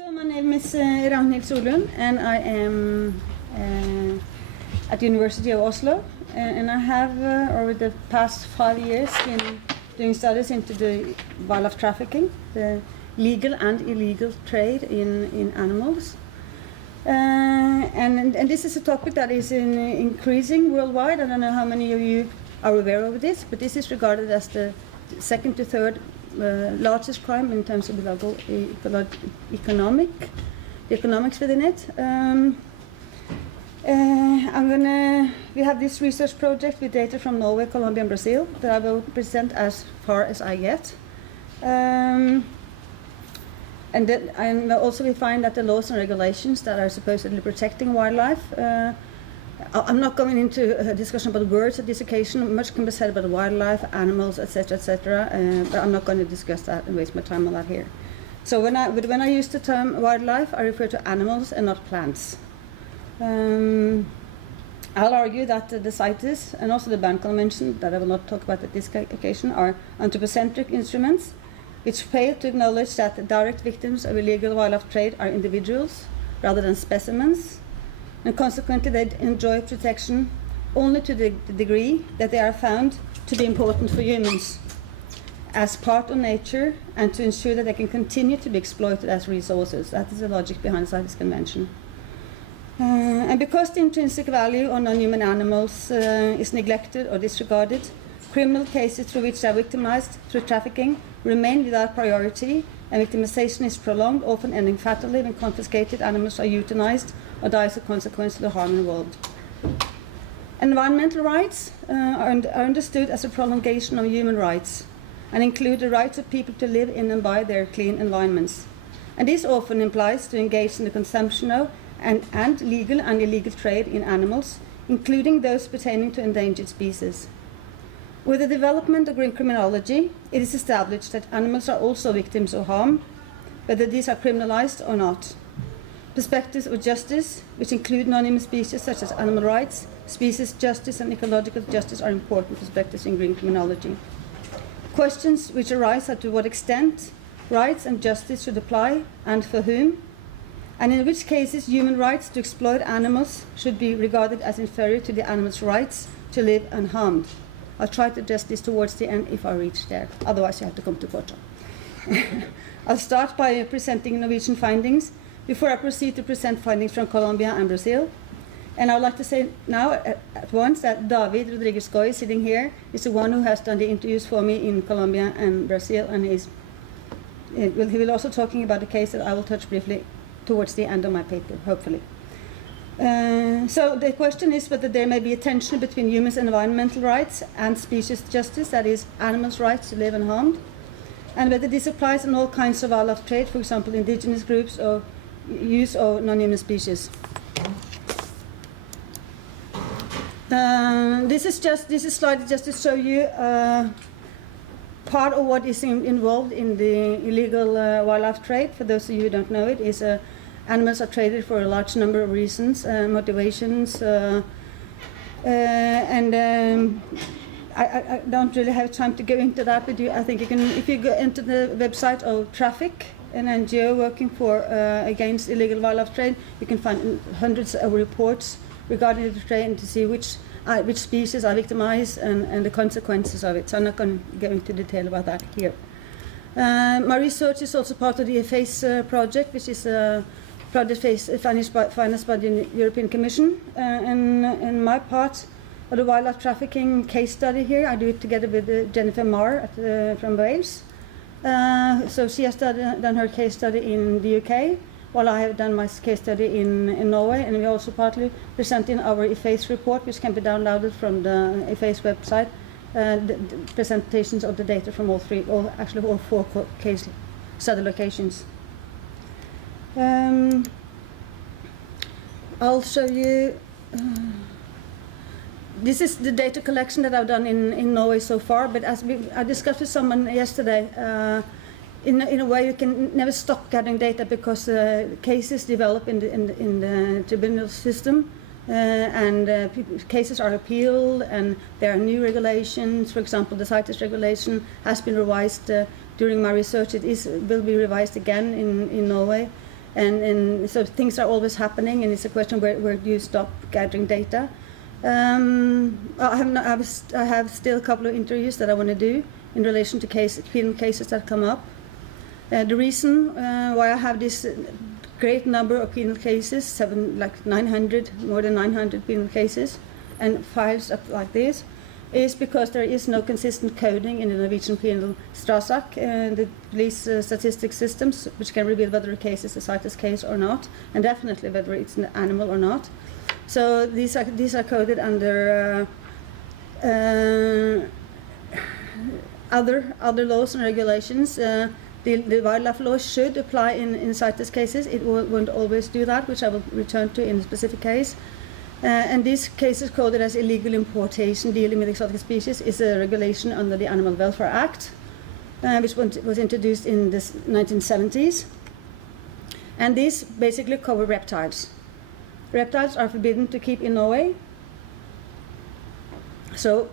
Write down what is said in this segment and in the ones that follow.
So my name is Ragnhild Sollund, and I am at the University of Oslo, and I have over the past 5 years been doing studies into the wildlife trafficking, the legal and illegal trade in animals. And this is a topic that is increasing worldwide. I don't know how many of you are aware of this, but this is regarded as the second to third largest crime in terms of the global economics within it. We have this research project with data from Norway, Colombia, and Brazil that I will present as far as I get. And also we find that the laws and regulations that are supposedly protecting wildlife, I'm not going into a discussion about words at this occasion. Much can be said about wildlife, animals, etc., etc., but I'm not going to discuss that and waste my time on that here. So when I use the term wildlife, I refer to animals and not plants. I'll argue that the CITES and also the Berne Convention, that I will not talk about at this occasion, are anthropocentric instruments which fail to acknowledge that the direct victims of illegal wildlife trade are individuals rather than specimens, and consequently they enjoy protection only to the degree that they are found to be important for humans as part of nature and to ensure that they can continue to be exploited as resources. That is the logic behind the CITES Convention. And because the intrinsic value of non-human animals is neglected or disregarded, criminal cases through which they are victimized through trafficking remain without priority, and victimization is prolonged, often ending fatally when confiscated animals are euthanized or die as a consequence of the harm involved. Environmental rights are understood as a prolongation of human rights and include the rights of people to live in and by their clean environments. And this often implies to engage in the consumption of and legal and illegal trade in animals, including those pertaining to endangered species. With the development of green criminology, it is established that animals are also victims of harm, whether these are criminalized or not. Perspectives of justice, which include non-human species such as animal rights, species justice, and ecological justice, are important perspectives in green criminology. Questions which arise are to what extent rights and justice should apply and for whom, and in which cases human rights to exploit animals should be regarded as inferior to the animal's rights to live unharmed. I'll try to address this towards the end if I reach there, otherwise you have to come to Porto. I'll start by presenting Norwegian findings before I proceed to present findings from Colombia and Brazil. And I would like to say now at once that David Rodriguez-Goy, sitting here, is the one who has done the interviews for me in Colombia and Brazil, and he will also talking about a case that I will touch briefly towards the end of my paper, hopefully. So the question is whether there may be a tension between humans' environmental rights and species justice, that is, animals' rights to live unharmed, and whether this applies in all kinds of wildlife trade, for example, indigenous groups or use of non-human species. This is slide just to show you part of what is involved in the illegal wildlife trade. For those of you who don't know it, is animals are traded for a large number of reasons, motivations, and I don't really have time to go into that, but I think you can, if you go into the website of Traffic, an NGO working for against illegal wildlife trade, you can find hundreds of reports regarding the trade and to see which species are victimized and the consequences of it. So I'm not going to go into detail about that here. My research is also part of the EFACE project, which is a project financed by the European Commission. And my part of the wildlife trafficking case study here, I do it together with Jennifer Marr from Wales. So she has done her case study in the UK, while I have done my case study in Norway, and we also partly presenting our EFACE report, which can be downloaded from the EFACE website, the presentations of the data from all four case study locations. I'll show you. This is the data collection that I've done in Norway so far, but as I discussed with someone yesterday, in a way you can never stop gathering data because cases develop in the tribunal system, and cases are appealed, and there are new regulations. For example, the CITES regulation has been revised during my research. It will be revised again in Norway. and so things are always happening, and it's a question where do you stop gathering data. I have still a couple of interviews that I want to do in relation to penal cases that come up. The reason why I have this great number of penal cases, more than 900 penal cases, and files up like this, is because there is no consistent coding in the Norwegian penal Strasak, the police statistics systems, which can reveal whether a case is a CITES case or not, and definitely whether it's an animal or not. So these are coded under other laws and regulations. The wildlife law should apply in CITES cases. It won't always do that, which I will return to in a specific case. And these cases coded as illegal importation dealing with exotic species is a regulation under the Animal Welfare Act, which was introduced in the 1970s. And these basically cover reptiles. Reptiles are forbidden to keep in Norway. So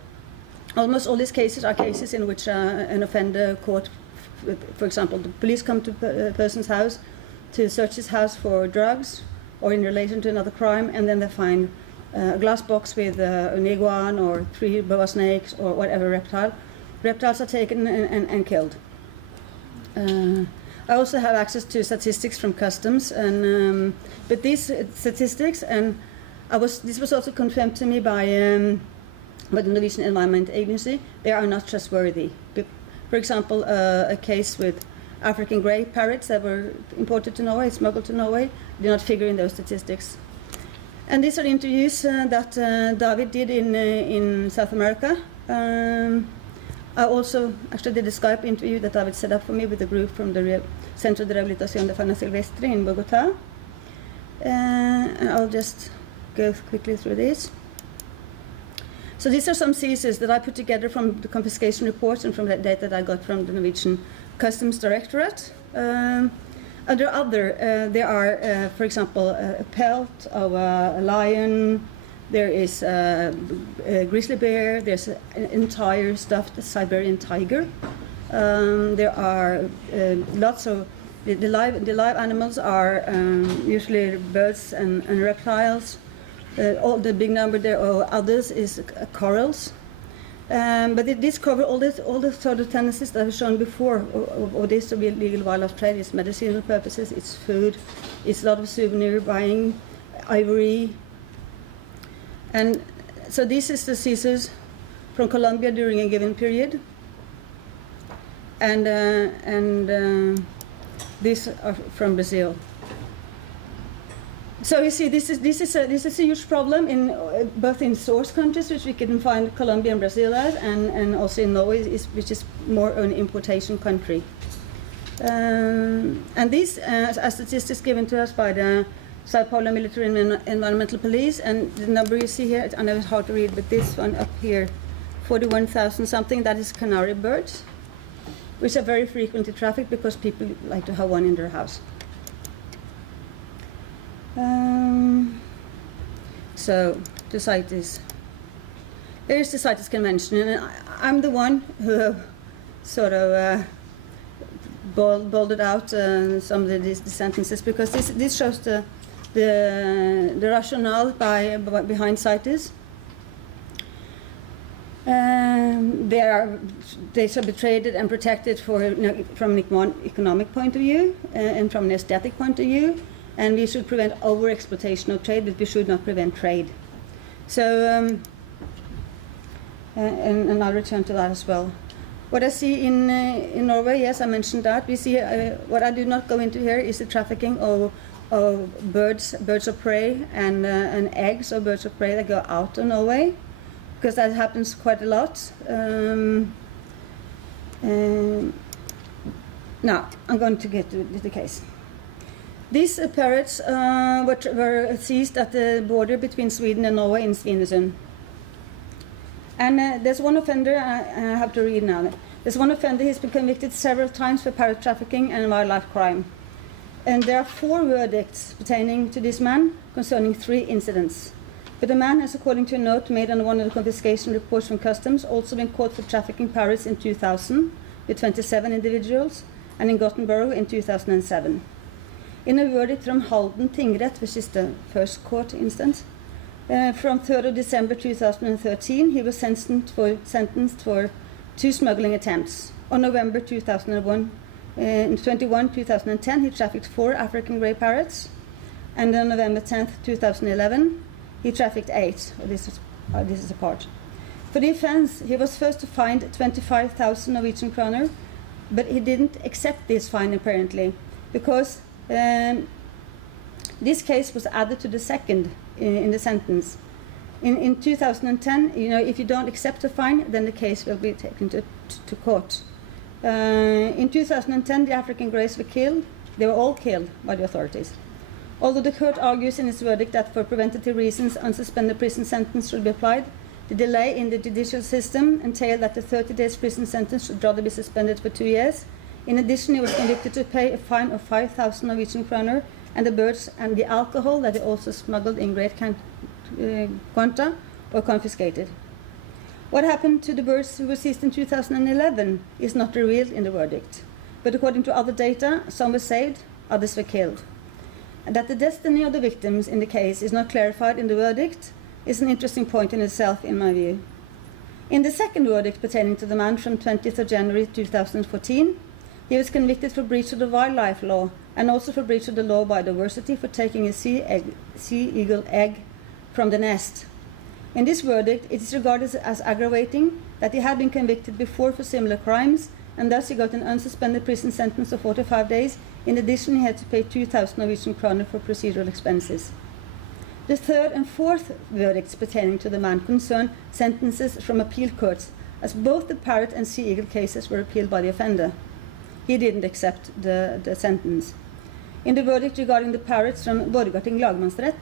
almost all these cases are cases in which an offender caught, for example, the police come to a person's house to search his house for drugs or in relation to another crime, and then they find a glass box with an iguan or 3 boa snakes or whatever reptile. Reptiles are taken and killed. I also have access to statistics from customs, and but these statistics, and this was also confirmed to me by the Norwegian Environment Agency. They are not trustworthy. For example, a case with African grey parrots that were imported to Norway, smuggled to Norway, do not figure in those statistics. And these are interviews that David did in South America. I also actually did a Skype interview that David set up for me with a group from the Centro de Rehabilitación de Fauna Silvestre in Bogotá. And I'll just go quickly through this. So these are some seizures that I put together from the confiscation reports and from the data that I got from the Norwegian Customs Directorate. There are, for example, a pelt of a lion, there is a grizzly bear, there's an entire stuffed Siberian tiger. There are lots of, the live animals are usually birds and reptiles. All the big number there of others is corals. But these cover all the sort of tendencies that I've shown before of this to be illegal wildlife trade. It's medicinal purposes, it's food, it's a lot of souvenir buying, ivory. And so this is the seizures from Colombia during a given period. And these are from Brazil. So you see, this is a huge problem in both in source countries, which we can find Colombia and Brazil as, and also in Norway, which is more an importation country. And these are statistics given to us by the Sao Paulo Military and Environmental Police, and the number you see here, I know it's hard to read, but this one up here, 41,000 something, that is canary birds, which are very frequently trafficked because people like to have one in their house. So the CITES. Here's the CITES Convention, and I'm the one who sort of bolded out some of these sentences, because this shows the rationale behind CITES. They should be traded and protected from an economic point of view and from an aesthetic point of view. And we should prevent over-exploitation of trade, but we should not prevent trade. So, and I'll return to that as well. What I see in Norway, yes, I mentioned that. We see, what I do not go into here is the trafficking of birds of prey and eggs of birds of prey that go out of Norway, because that happens quite a lot. Now, I'm going to get to the case. These parrots were seized at the border between Sweden and Norway in Svinesund. And there's one offender, I have to read now. There's one offender, he's been convicted several times for parrot trafficking and wildlife crime. And there are 4 verdicts pertaining to this man concerning 3 incidents. But the man has, according to a note made on one of the confiscation reports from Customs, also been caught for trafficking parrots in 2000 with 27 individuals, and in Gothenburg in 2007. in a verdict from Halden Tingrett, which is the first court instance. From 3rd of December 2013, he was sentenced for 2 smuggling attempts. On November 2010, he trafficked 4 African grey parrots, and on November 10th, 2011, he trafficked 8. This is a part. For the offence, he was first fined 25,000 Norwegian kroner, but he didn't accept this fine apparently, because this case was added to the second in the sentence. In 2010, if you don't accept the fine, then the case will be taken to court. In 2010, the African greys were killed. They were all killed by the authorities. Although the court argues in its verdict that for preventative reasons, unsuspended prison sentence should be applied, the delay in the judicial system entailed that the 30 days prison sentence should rather be suspended for 2 years. In addition, he was convicted to pay a fine of 5,000 Norwegian kroner, and the birds and the alcohol that he also smuggled in great quanta were confiscated. What happened to the birds who were seized in 2011 is not revealed in the verdict, but according to other data, some were saved, others were killed. And that the destiny of the victims in the case is not clarified in the verdict is an interesting point in itself, in my view. In the second verdict pertaining to the man from 20th of January 2014, he was convicted for breach of the wildlife law and also for breach of the law biodiversity for taking a sea eagle egg from the nest. In this verdict, it is regarded as aggravating that he had been convicted before for similar crimes, and thus he got an unsuspended prison sentence of 45 days. In addition, he had to pay 2,000 Norwegian kroner for procedural expenses. The third and fourth verdicts pertaining to the man concern sentences from appeal courts, as both the parrot and sea eagle cases were appealed by the offender. He didn't accept the sentence. In the verdict regarding the parrots from Borgarting lagmannsrett,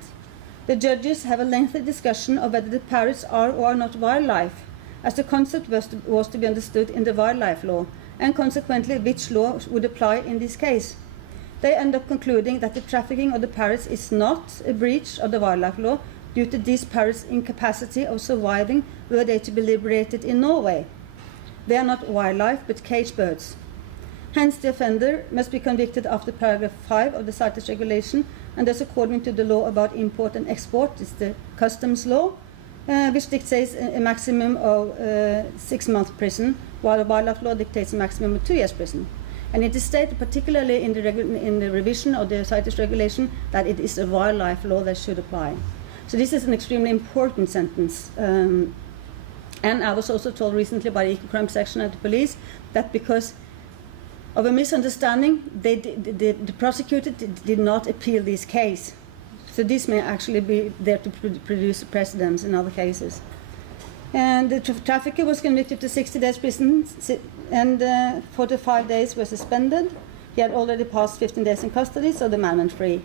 the judges have a lengthy discussion of whether the parrots are or are not wildlife, as the concept was to be understood in the wildlife law, and consequently which law would apply in this case. They end up concluding that the trafficking of the parrots is not a breach of the wildlife law due to these parrots' incapacity of surviving were they to be liberated in Norway. They are not wildlife but cage birds. Hence, the offender must be convicted after paragraph 5 of the CITES regulation, and thus according to the law about import and export, it's the customs law, which dictates a maximum of 6 months prison, while the wildlife law dictates a maximum of 2 years prison. And it is stated, particularly in the revision of the CITES regulation, that it is a wildlife law that should apply. So this is an extremely important sentence. And I was also told recently by the eco-crime section of the police that because of a misunderstanding, the prosecutor did not appeal this case. So this may actually be there to produce precedents in other cases. And the trafficker was convicted to 60 days prison, and 45 days were suspended. He had already passed 15 days in custody, so the man went free.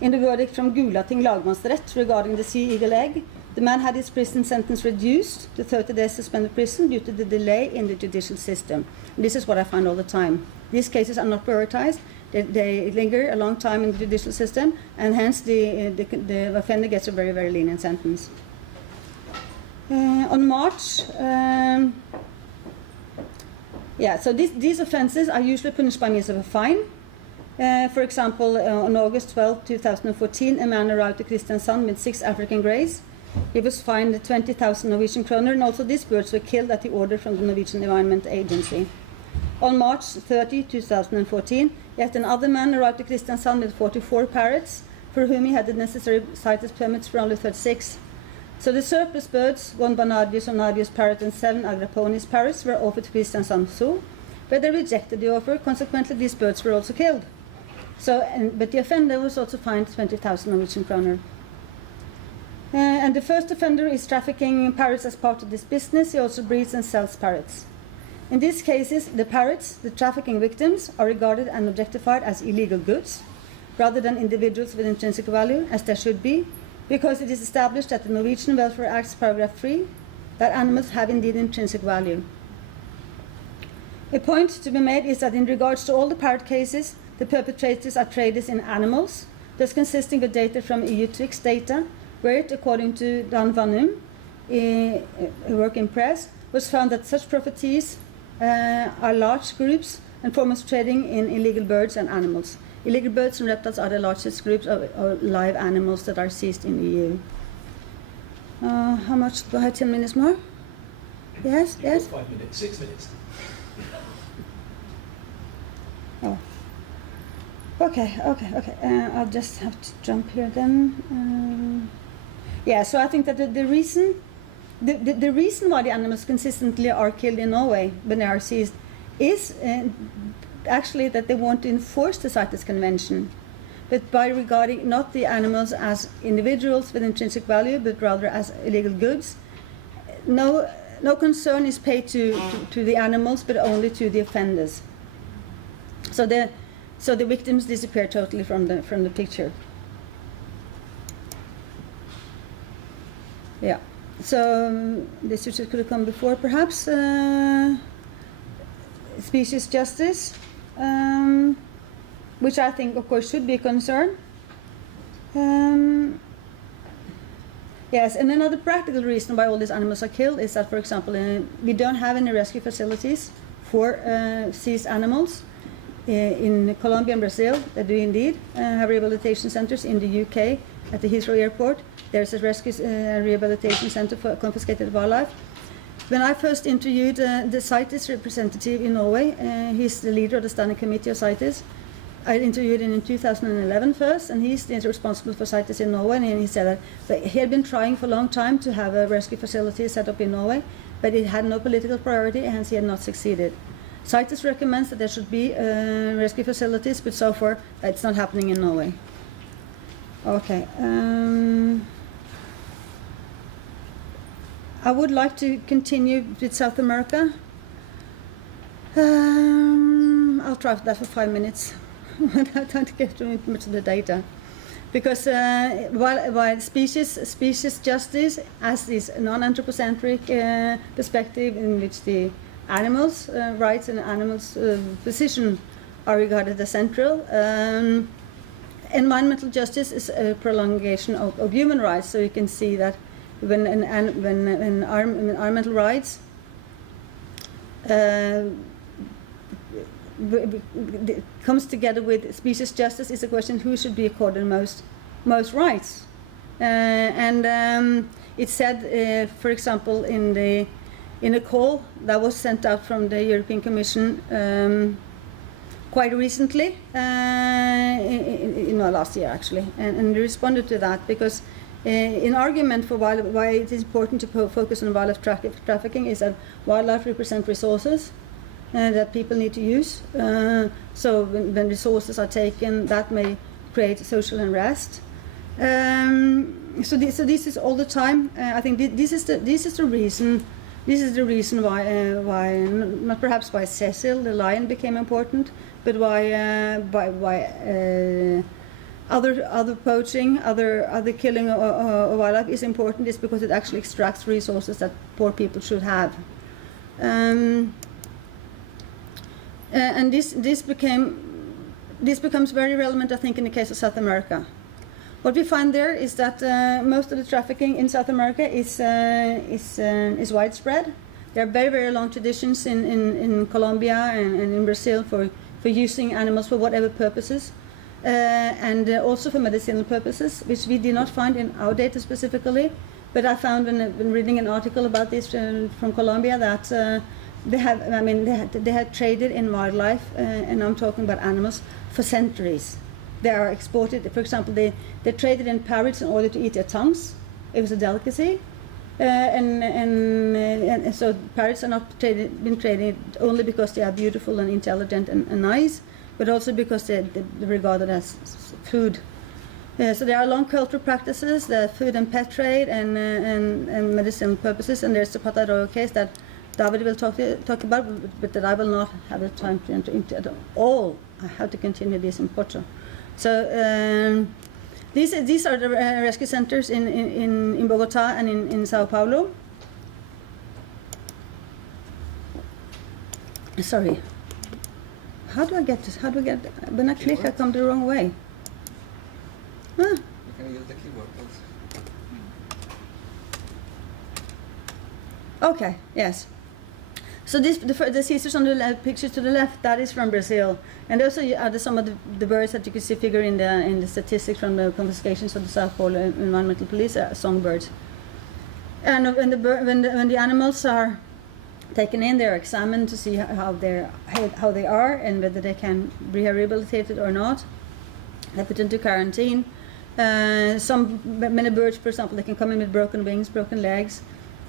In the verdict from Gulating lagmannsrett regarding the sea eagle egg, the man had his prison sentence reduced to 30 days suspended prison due to the delay in the judicial system. And this is what I find all the time. These cases are not prioritized. They linger a long time in the judicial system, and hence the offender gets a very, very lenient sentence. On March, so these offences are usually punished by means of a fine. For example, on August 12, 2014, a man arrived to Kristiansand with 6 African greys. He was fined 20,000 Norwegian kroner, and also these birds were killed at the order from the Norwegian Environment Agency. On March 30, 2014, yet another man arrived to Kristiansand with 44 parrots, for whom he had the necessary CITES permits for only 36. So the surplus birds, 1 Barnardius Onardius parrot and 7 Agraponis parrots, were offered to Kristiansand Zoo, but they rejected the offer. Consequently, these birds were also killed. But the offender was also fined 20,000 Norwegian kroner. And the first offender is trafficking parrots as part of this business. He also breeds and sells parrots. In these cases, the parrots, the trafficking victims, are regarded and objectified as illegal goods, rather than individuals with intrinsic value, as there should be, because it is established at the Norwegian Welfare Act's paragraph 3 that animals have indeed intrinsic value. A point to be made is that in regards to all the parrot cases, the perpetrators are traders in animals, thus consisting with data from EU TRIX data, where it, according to Dan Vanum, a work in press, was found that such profitees are large groups and form of trading in illegal birds and animals. Illegal birds and reptiles are the largest groups of live animals that are seized in the EU. How much? Do I have 10 minutes more? Yes, yes? 5 minutes, 6 minutes. Oh. Okay. I'll just have to jump here then. Yeah, so I think that the reason why the animals consistently are killed in Norway when they are seized is actually that they want to enforce the CITES Convention, but by regarding not the animals as individuals with intrinsic value, but rather as illegal goods. No concern is paid to the animals, but only to the offenders. So the victims disappear totally from the picture. Yeah. So this could have come before, perhaps. Species justice, which I think, of course, should be a concern. Yes, and another practical reason why all these animals are killed is that, for example, we don't have any rescue facilities for seized animals. In Colombia and Brazil, they do indeed have rehabilitation centers. In the UK, at the Heathrow Airport, there's a rescue rehabilitation center for confiscated wildlife. When I first interviewed the CITES representative in Norway, he's the leader of the standing committee of CITES. I interviewed him in 2011 first, and he's responsible for CITES in Norway, and he said that he had been trying for a long time to have a rescue facility set up in Norway, but it had no political priority, and hence he had not succeeded. CITES recommends that there should be rescue facilities, but so far it's not happening in Norway. Okay. I would like to continue with South America. I'll try that for 5 minutes without trying to get too much of the data. Because while species justice as this non-anthropocentric perspective in which the animals' rights and animals' position are regarded as central, environmental justice is a prolongation of human rights. So you can see that when environmental rights comes together with species justice, is a question who should be accorded most rights. It said, for example, in a call that was sent out from the European Commission quite recently, last year actually, and responded to that because in argument for why it is important to focus on wildlife trafficking is that wildlife represent resources that people need to use. So when resources are taken, that may create social unrest. So this is all the time. I think this is the reason. This is the reason why not perhaps why Cecil the lion became important, but why other poaching, other killing of wildlife is important, is because it actually extracts resources that poor people should have. And this becomes very relevant, I think, in the case of South America. What we find there is that most of the trafficking in South America is widespread. There are very, very long traditions in Colombia and in Brazil for using animals for whatever purposes, and also for medicinal purposes, which we did not find in our data specifically. But I found when reading an article about this from Colombia that they have traded in wildlife, and I'm talking about animals, for centuries. They are exported. For example, they traded in parrots in order to eat their tongues. It was a delicacy, and so parrots are not been traded only because they are beautiful and intelligent and nice, but also because they're regarded as food. So there are long cultural practices, the food and pet trade, and medicinal purposes. And there's the Pataroyo case that David will talk about, but that I will not have the time to enter into at all. I have to continue this in Porto. So these are the rescue centers in Bogota and in Sao Paulo. Sorry. How do I get this? How do I get? When I click, I come the wrong way. Huh? You can use the keyboard, please. Okay. Yes. So the scissors on the picture to the left, that is from Brazil, and those are some of the birds that you can see figure in the statistics from the confiscations of the Sao Paulo Environmental Police songbirds. And when the animals are taken in, they are examined to see how they are and whether they can be rehabilitated or not. They're put into quarantine. Many birds, for example, they can come in with broken wings, broken legs.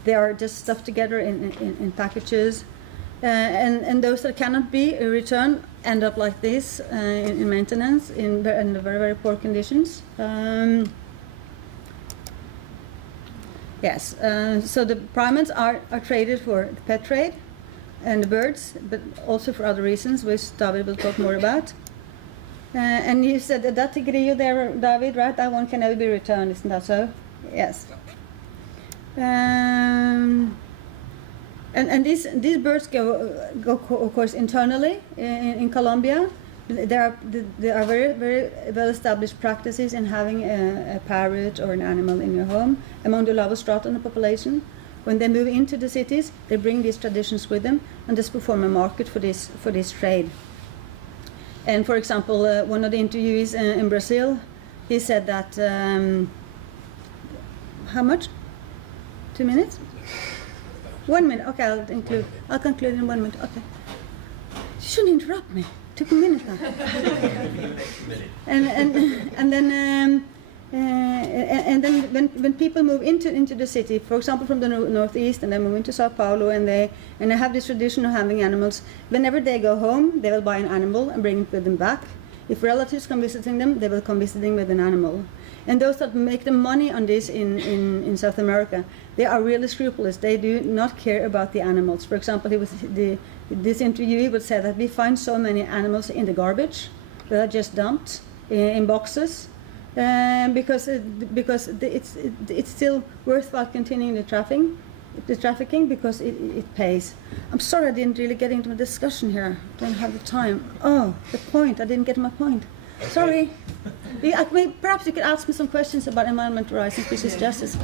They are just stuffed together in packages. And those that cannot be returned end up like this in maintenance in very, very poor conditions. Yes, so the primates are traded for the pet trade and the birds, but also for other reasons, which David will talk more about. And you said that tigrillo there, David, right? That one can never be returned, isn't that so? Yes. And these birds go of course internally in Colombia. There are very, very well established practices in having a parrot or an animal in your home among the lower strata in the population. When they move into the cities, they bring these traditions with them and just perform a market for this trade. And for example, one of the interviewees in Brazil, he said that how much? 2 minutes? 1 minute. Okay, I'll conclude in 1 minute. Okay. You shouldn't interrupt me. Took a minute now. and then when people move into the city, for example from the northeast, and they move into Sao Paulo, and they have this tradition of having animals. Whenever they go home, they will buy an animal and bring it with them back. If relatives come visiting them, they will come visiting with an animal. And those that make the money on this in South America, they are really scrupulous. They do not care about the animals. For example, this interviewee would say that we find so many animals in the garbage that are just dumped in boxes because it's still worthwhile continuing the trafficking because it pays. I'm sorry I didn't really get into a discussion here. I don't have the time. Oh, the point. I didn't get my point. Sorry. Perhaps you could ask me some questions about environmental rights and species justice.